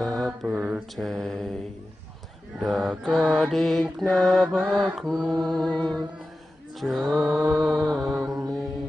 Kapertai Dakadik na bakut Jomin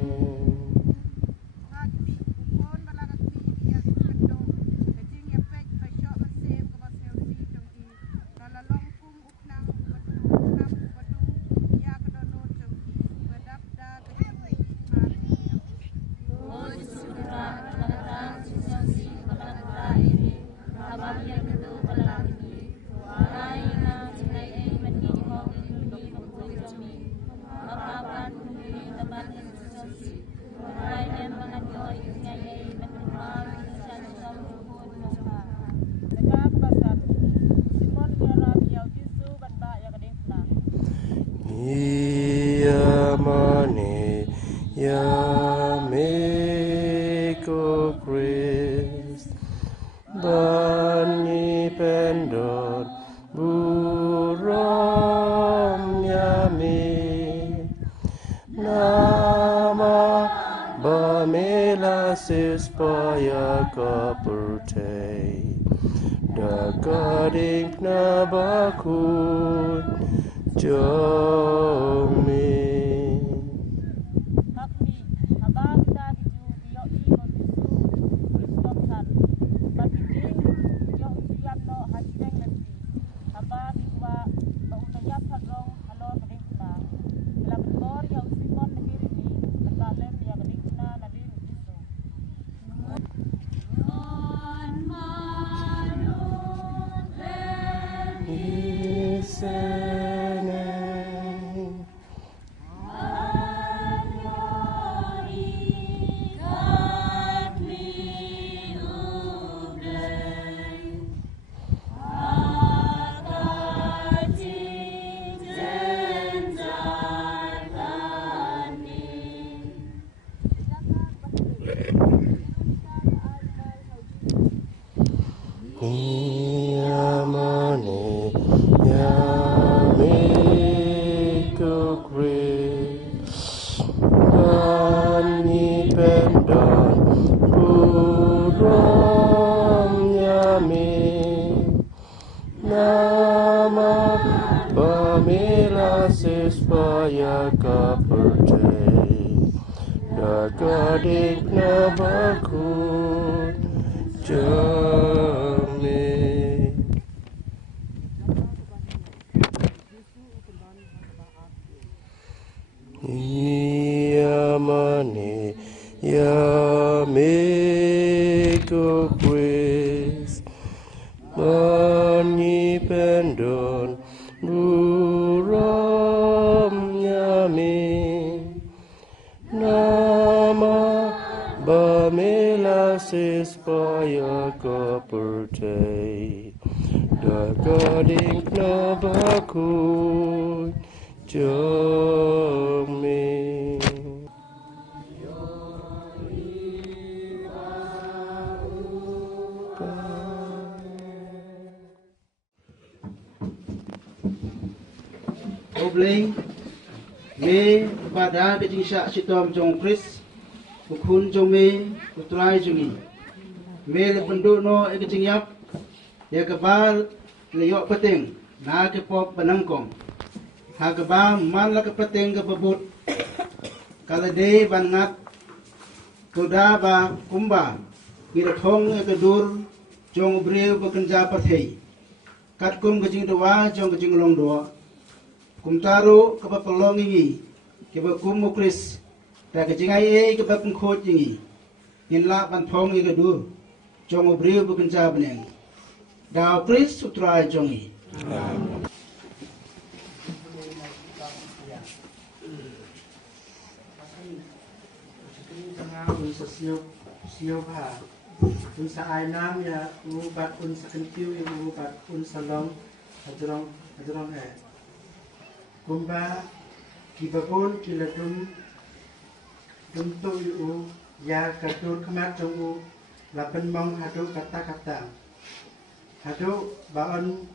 Yamane Yameko Christ Bani Pendon Buram Yame Nama Bamela Sispaya Kapertai Dakadik na bakut Jomin Yamane Yameko Christ Bani Pendon Buram Yame Nama Pamela Sispaya Kapertai Dakadik na bakut Jomin Yamane Yameko Christ Bani Pendon Buram Yame Nama Bamela Sispaya Kapertai Dakadik na bakut Jomin Obleng me pada kejingsa sitom jong Chris ukun jong me utrai jungi me le penduk no ekejingyap ya kebal le yok peteng na ke pop penangkong ha kebal man la ke peteng ke bebut kalade bangat kuda ba kumba gira thong ke dur jong breu bekenja pathei kat kum kejing doa jong kejing long doa kum taru ke pelong ini ke kum mukris ta kejing ai ke pengkhot ini in la ban thong ke dur jong breu bekenja beneng Dao Chris utrai jongi. Unsa siyo pa. Unsa ay nam ya ubat unsa kentiu ya ubat unsa long ajrong kumba kibabon kiladum dumto yu ya katur kemat jongu lapen mong hadu kata-kata. Hado baon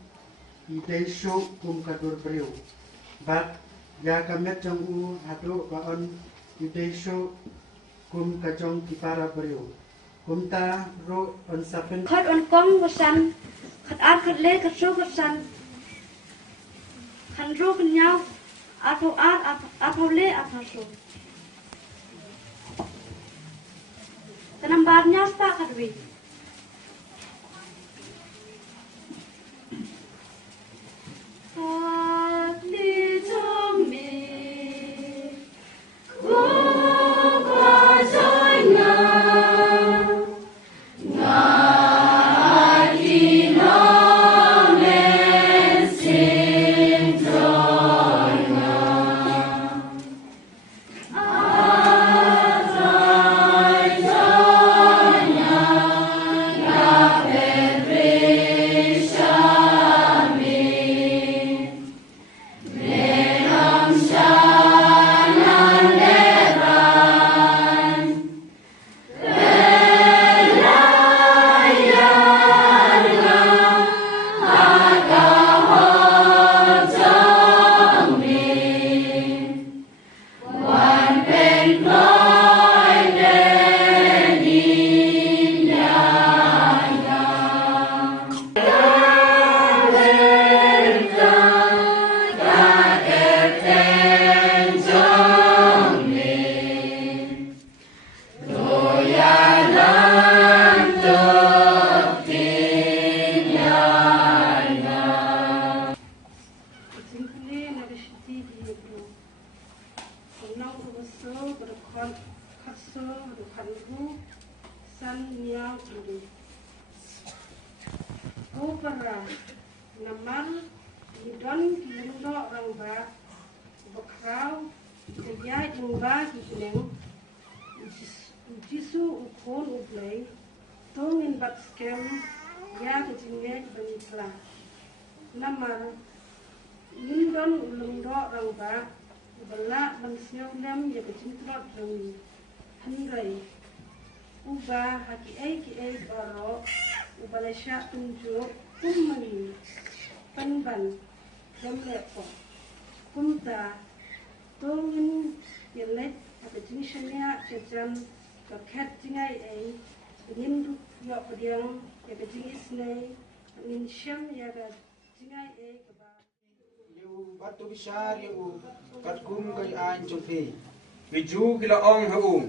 ide show kum kadur beriu. Bat ya kamet jong hado baon ide show kum kajong kipara beriu. kumta ro on sapen khát on kong có săn khát át khát lê khát số có săn khăn rô khăn nhau át hậu lê át hậu số kenambarnya tak khát vi đi trong mình có qua gió ngàn ngàn đi nó lên xin rồi ngàn ai gió ngàn ngà về rì sa mi Menang sana leran Belayan ada hojang min Wan pen kloi den Namal idon kilundo rangba bakrau kejai dingba kikuleng jisu ukon ublay tongin batskem ya kejingek banikla namal indon ulundo rangba bala bansiolem ya kejingtrot rangi hanrai uba haki ai baro ubalasya tunjuk kumani panban gamlepo kumta tongin yelet atau jenisnya jajan paket jingai ai ingin yok pediang ya jenis nei ingin syam ya jingai ai keba yu batu besar yu katkum kai an jumpi Viju kila ong haung.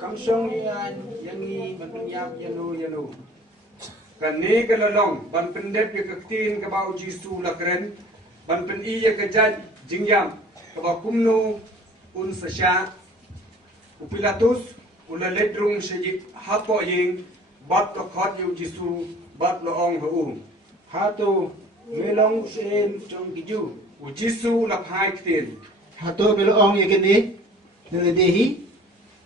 kamsong yan yangi bantunyap yanu Kani kala long ban pendet ke tin ke bau jisu la keren ban pen iya ke jaj jingyam ke bau kumnu un sasya upilatus ula ledrung sejik hapo ying bat to khot yu jisu bat lo ong haung. hatu melong sen trong kiju U jisu la phai tin. hatu belong yageni neledehi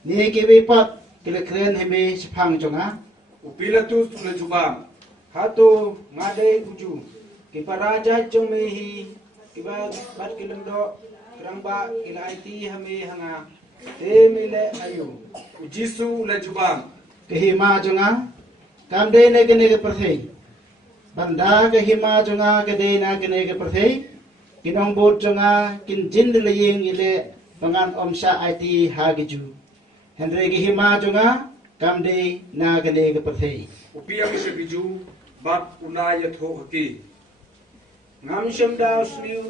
ni kebe pat kele kren heme sepang jonga Upilatus ula jubam. hatu ngade uju kiparaja jomehi kiba bat kilendo kerangba kila IT hame hanga temile ayu U jisu ula jubam. kehima jonga kamde ne kene ke perthei banda kehima jonga kede na kene ke perthei kinong bot jonga kin jind leyeng ile pangan omsa IT hagiju Henry kehima jonga kamde na kene ke perthei Upiang se biju bat unaya tho haki. ngam syam daus liu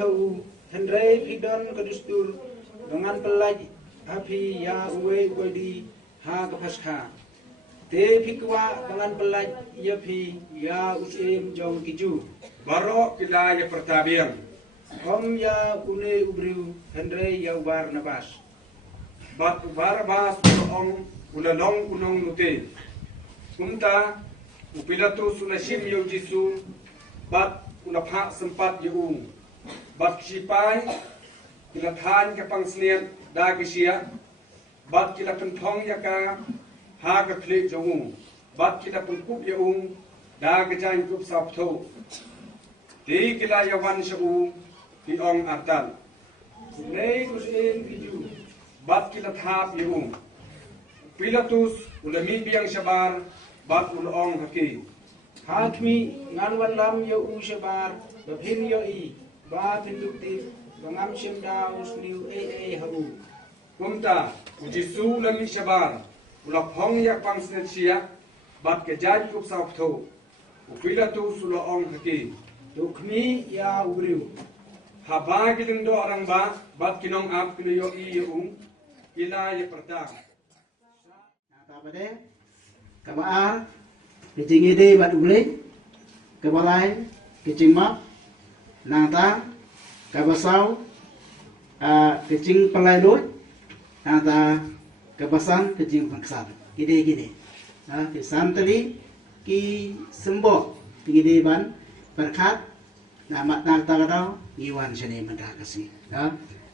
hau Henry pidon kadustur dengan pelaj api ya uwe di ha kapasha te pikwa dengan pelaj ya pi ya usim jong kiju Baro kila ya pertabiang. om ya une ubriu Henry ya ubar nabas Bat barabas ong ulalong unong nute. Kumta upilatus una sim yu jisu bat una pha sempat yu. Bat sipai kila than ke pangsnian da kisia. Bat kila penthong ya ka ha ka kle jong. Bat kila pengkup ya da ke jain kup saptho. Ti kila ya wan shu ki ong artan. nei usim kiju Bat kila thap yu. Pilatus ulami biang sabar bat ulong haki. hatmi ngan walam ya ushabar baphin yo I ba pindukti bangam syam daus liu hau Kumta ujisu lami sabar ula phong ya pang sensia bat ke jaj kup sa ptho upila tu sula ong haki Tukni ya ubriu. haba giling do orang ba bat kinong ap kilo yo i yo ila ya pertang Nata pada kabar kecing ide bat ule kebalai kecing map nata kabasau kecing pelai lut nata kabasan kecing pangsan ide kesan tadi ki sembo ide ban berkat nama nata kadau iwan sini mentah kasih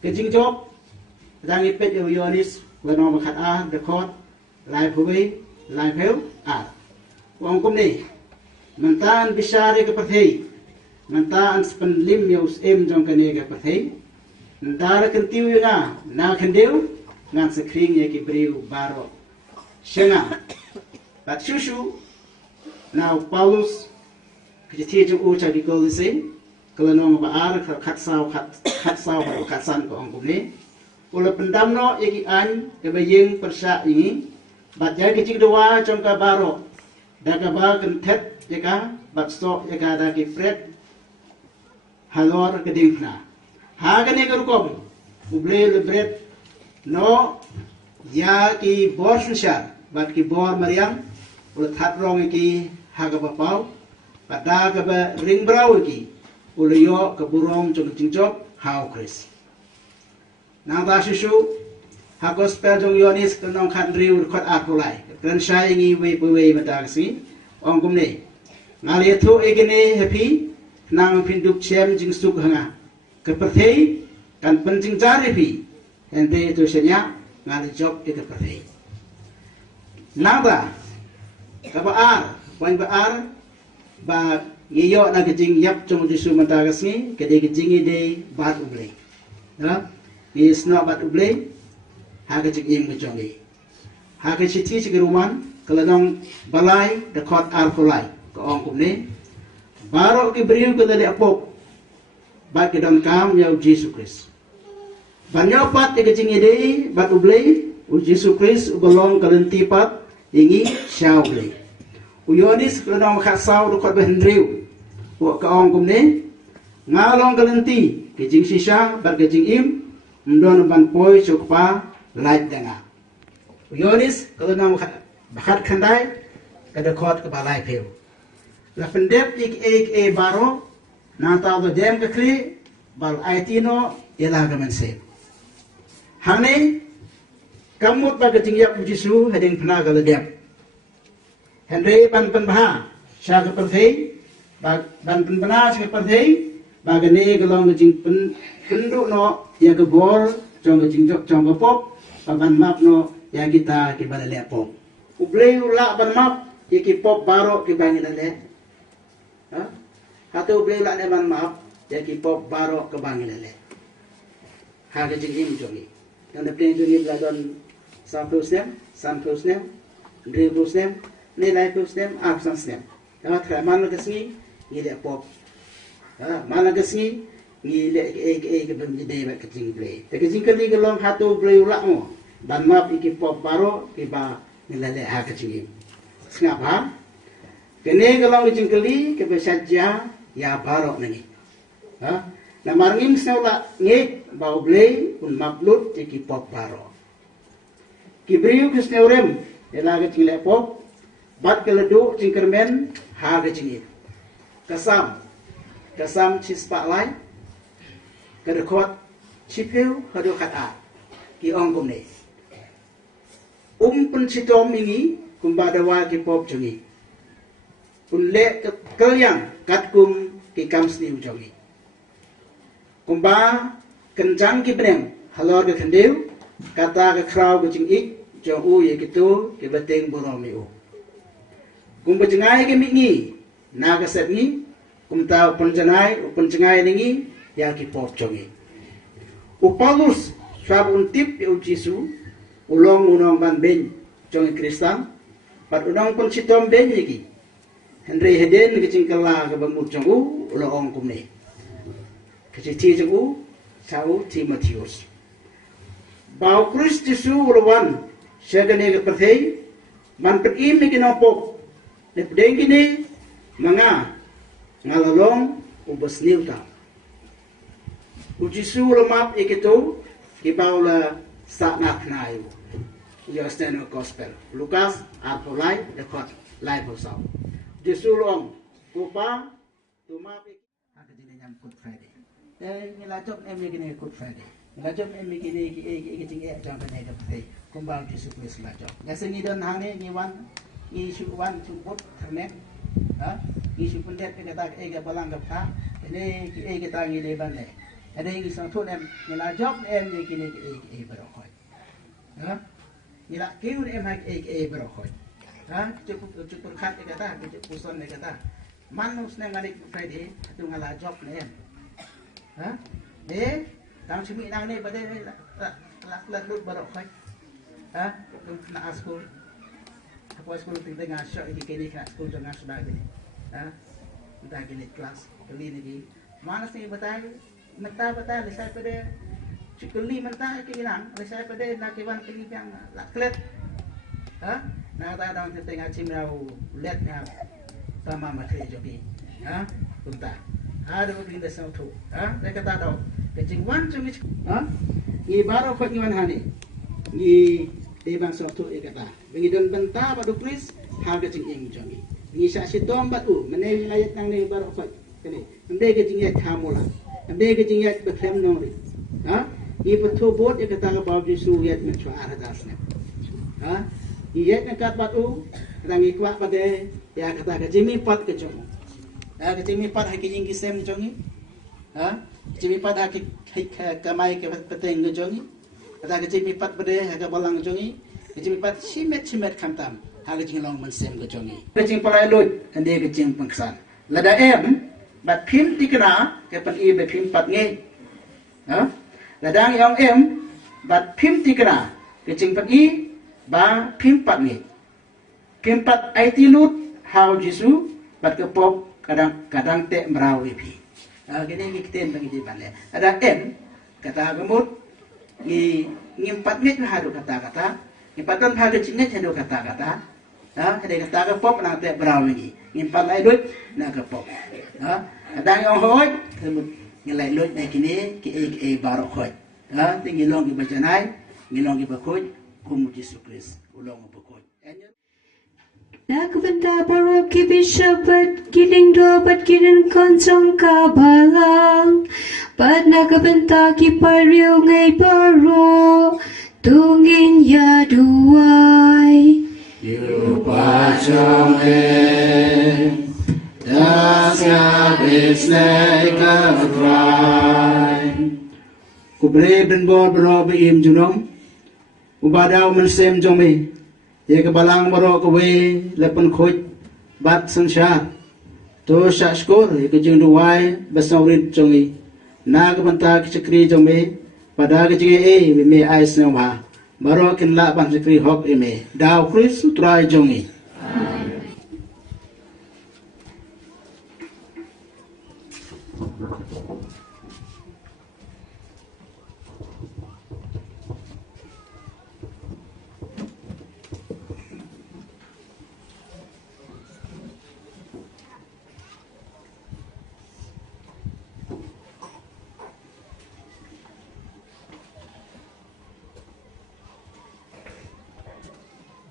kecing job đang ipet yo yonis lano makat dekot lai phuwi lai pheu wong kum ni mentan bisare ke perthei mentan spen lim yos em jong kane ke perthei ndara kentiu nga na khendeu ngan sekring ye ki briu baro shenga pat shushu now Paulus kiti jong u cha di ko sin kelano ba khat sao khat san ko ong kum ni Ula pendam no yaki an kebayeng persa ini bat jagi cik doa trong ka baro daga ba kentet yaka bakso yaka da ki pret halor kedingna ha gane garukom uble le bret no ya ki bor sushar bat ki bor mariam ula that rong ki haga bapau pada ka ba ring brau ki ula yo ka burong trong jingjob how chris Nang ta susu hakos pel jong yonis kenong khat riu khot apulai kan sai ngi we mata si ong kum ni ngali thu egene happy nang pinduk chem jing suk hanga ke perthei kan penjing jari pi ente tu senya ngali job ke perthei nang ta ka ba ar ba ngiyo na ke jing yap jong jisu mata si ke de jing ide bat uble is not bat uble haga cik im kejongi haga citi cik ruman keladong balai dekot alkolai ke ong kumne baro ke beriu ke dali apok bat ke dong kam yau Yesus Kristus banyo pat ke cing ide bat uble u Yesus Kristus ubalong kalenti pat ingi syau uble uyonis keladong khasau dekot behendriu ke ong kumne ngalong kalenti ke cing sisa bat ke cing im Mdon ban poi chukpa light denga. Yonis kalau nam bakat khandai kada khot ke balai pheu. La pendep ik baro na ta do dem ke kli bal aitino ila gaman se. Hane kamut ba keting yak jisu heding phna gal dem. Henry ban bah sha ke perthei ban bana sha ke perthei ba gane galong jing penduk no yang ke bor jong ke pop ban map no yang kita ke balale pop ublei ula ban map ye ki pop baro ke bangin le hatu ublei ula ne ban map ye ki pop baro ke bangin le ha ke jing im jongi yang de pleng jongi bladon san prosnem dre prosnem ne lai prosnem absan snem dapat kraman ke singi ni le pop mana ke singi ngi le ke ben jide ba kecing play te kecing kali ke long hatu play ula mo ban map iki pop baro ki ba ngilale ha kecing snap ha kene ke long kecing kali ke besaja ya baro nangi na marngim snula nge ba play un maplut iki pop baro ki briu ke sneurem ela kecing le pop bat ke ledu cingkermen ha kecing kasam cispa lai kedekot cipeu hadu kata ki ong kum ne pensitom ini kumbadawa ki pop jongi le kelyang kat kum ki kamsni jongi kumba kenjang ki breng halor ke kendeu kata ke kraw ke jing ik jong u ye gitu ke beteng boromi u kumba jengai ke mingi naga setni kumta penjengai ningi ya ki pop jongi Paulus swab untip yu Jisu ulong unong ban ben jongi Kristan pat unong pun sitom ben yiki Henry heden ke cingkala ke bangmut jongu ulong kumne ke citi jongu sau Timotius bau Kristus Jisu ulwan Syagane ke perthei man perim ni kinopop. Ne pedeng kini manga ngalalong ubas niuta. Ujisu lemap ikitu kibaula saknak nayu. Yosteno gospel. Lukas arpo live dekot live usau. Jisu long kupa tumap aku jadi nyam Good Friday. Ngilacok em gini Good Friday. Ngilacok em gini iki jang bane ke perthei. Kumbang Jisu Kristus lacok. Ngasih don hang ni ngiwan ngi suwan sumput ternet. Ha? Ngi supundet kata balang kapta. Ini kita ngi leban le. Ada yang isang tuan ngilacok em gini berokoi. Ha? Ngilak kiun em hak berokoi. Ha? Cukup khat kata, cukup puson kata. Manus nang ngadik Friday tu ngalajok ne. Ha? Tang cumi nang ni badai lak lut berokoi. Ha? Nak askul. Aku askul tengah syok iki kini kat askul jangan sudah gini. Ha? Entah gini kelas kali ni. Manas ni betai mentah lesai pada cikeli mentah ke hilang lesai pada nak kewan pergi yang laklet. Ha? Nak tak dalam tengah cimrau letnya sama materi jogi. Ha? Entah. Ada mungkin dah satu. Ha? Saya kata dah kecingwan cumi. Ha? Ni baru kau ngiwan hani. Ni bang satu kata. Bengidon bentah pada Kris harga cinging jogi. Ni saksi dombat menai layat nang ni baru kau. Kini, mendai kecingnya kamula. Mendai kecingnya berkem nori. Ha? Ni betul bot kata bab Yesus yat mencuat aradasnya. Ha? Yat nak batu, kadang ikwak pada ya kata kecimi pat kecong. Ha? Kecimi pat hakiling kisem jongi. Ha? Kecimi pat hakik kamai ke peteng jongi. Kata kecimi pat pada haga balang jongi. Kecimi pat simet kamtam. Haga jinglong mensem jongi. Kecing palai lut, ande kecing pengsan. Lada bat phim tikna ke pan i be phim pat nge. Ha? Ladang yang bat phim tikna ke ching pat i ba phim pat nge. Phim pat ai ti lut how Jisu bat ke pop kadang te mrau ipi. Gini ngikten bagi di bale. Ada kata gemut ngimpat nge hadu kata-kata. Ngipatan hadu cinget hadu kata-kata. Ha, ada kata ke pop nang te mrau lagi. Ngimpat lai lut nak ke pop. Ha, ada yang hoi ngilai lut naik ini ke baru hoi. Ha, tinggi long di bacanai, ngilong di bakoi, kumu Yesus Kristus, ulong bakoi. Nak benda baru kibishabat giling do bat giling koncong kabalang. Bat nak benda kipariu ngai baru tungin ya duai. You pacong das habis like a cry. Kubre ben bor bro be im junom. Ubadaw mensem jome. Ye ke balang bro ko we lepon khoj bat sansha. To sha skor ye ke jing duai besaurit jongi. Na ke banta ke chakri jome. Pada ke jing me ais nwa. Baro kin la ban chakri hok ime. Daw Kris trai jongi.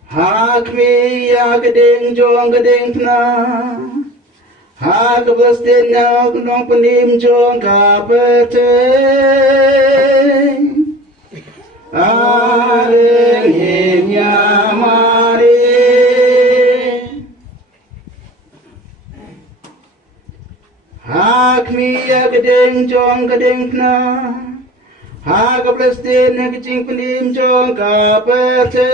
Hak mi ya gedeng jong gedeng pna. Hak bestin ya kunong penim jong kapete. Areng henya mari. Hak mi ya gedeng jong gedeng pna. Hak bestin ya kecing penim jong kapete.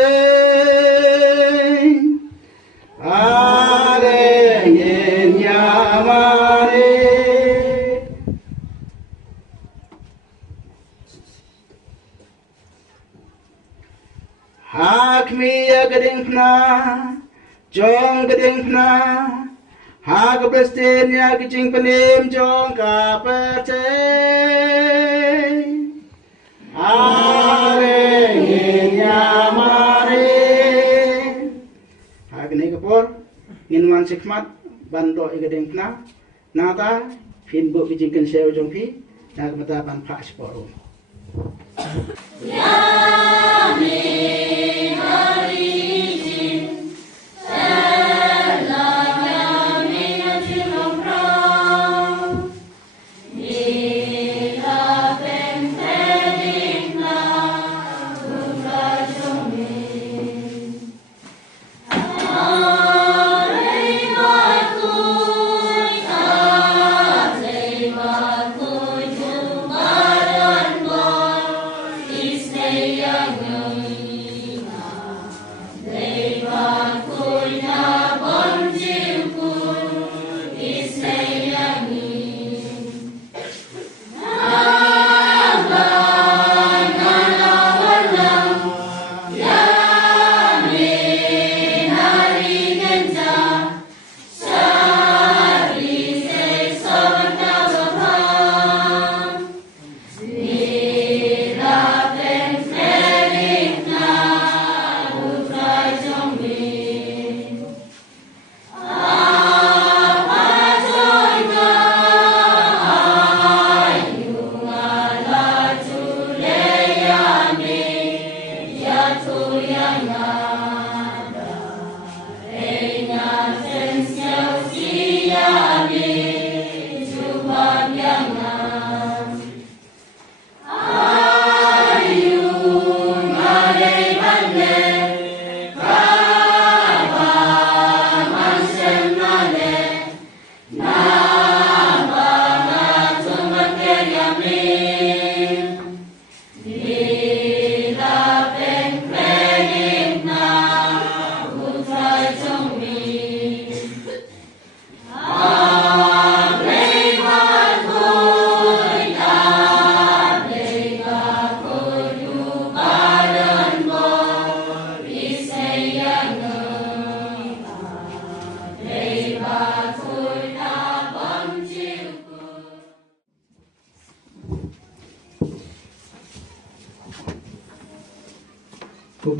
Areng henya mari. Hak mi ya gedeng pna, jong gedeng pna. Hak bestin ya kecing penim jong kapete. Areng henya mari. sikmat ban do igadeng pna nata phin bo kijingkan seo jong phi na mata ban pha sporo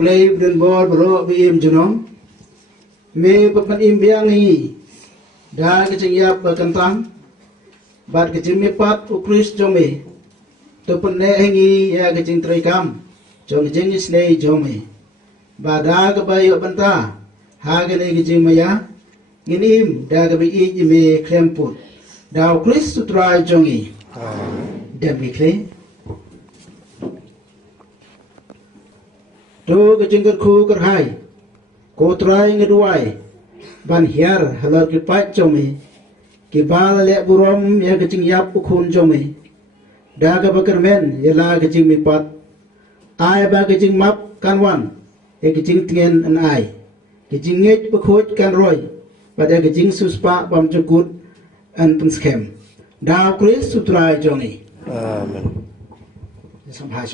Play dan ball bro bim junom me papan imbiang hi da kecing yap kentang bat kecing mepat ukris jome to penne hengi ya kecing trikam jong kecing isne jome bada ke bayo banta ha gane kecing maya ginim da ke bi me klemput da ukris sutra jongi dem bikle to kecing ku kerhai ko trai ngeduai ban hiar halal ki pat jome ki bal le burom ya kecing yap ukun jome da ka bakermen ya la kecing mi pat ai ba kecing map kanwan ya kecing tingen an ai kecing ngej bekoj kan roy pada kecing suspa bam cukut an penskem da kris sutrai jongi Amen. sampai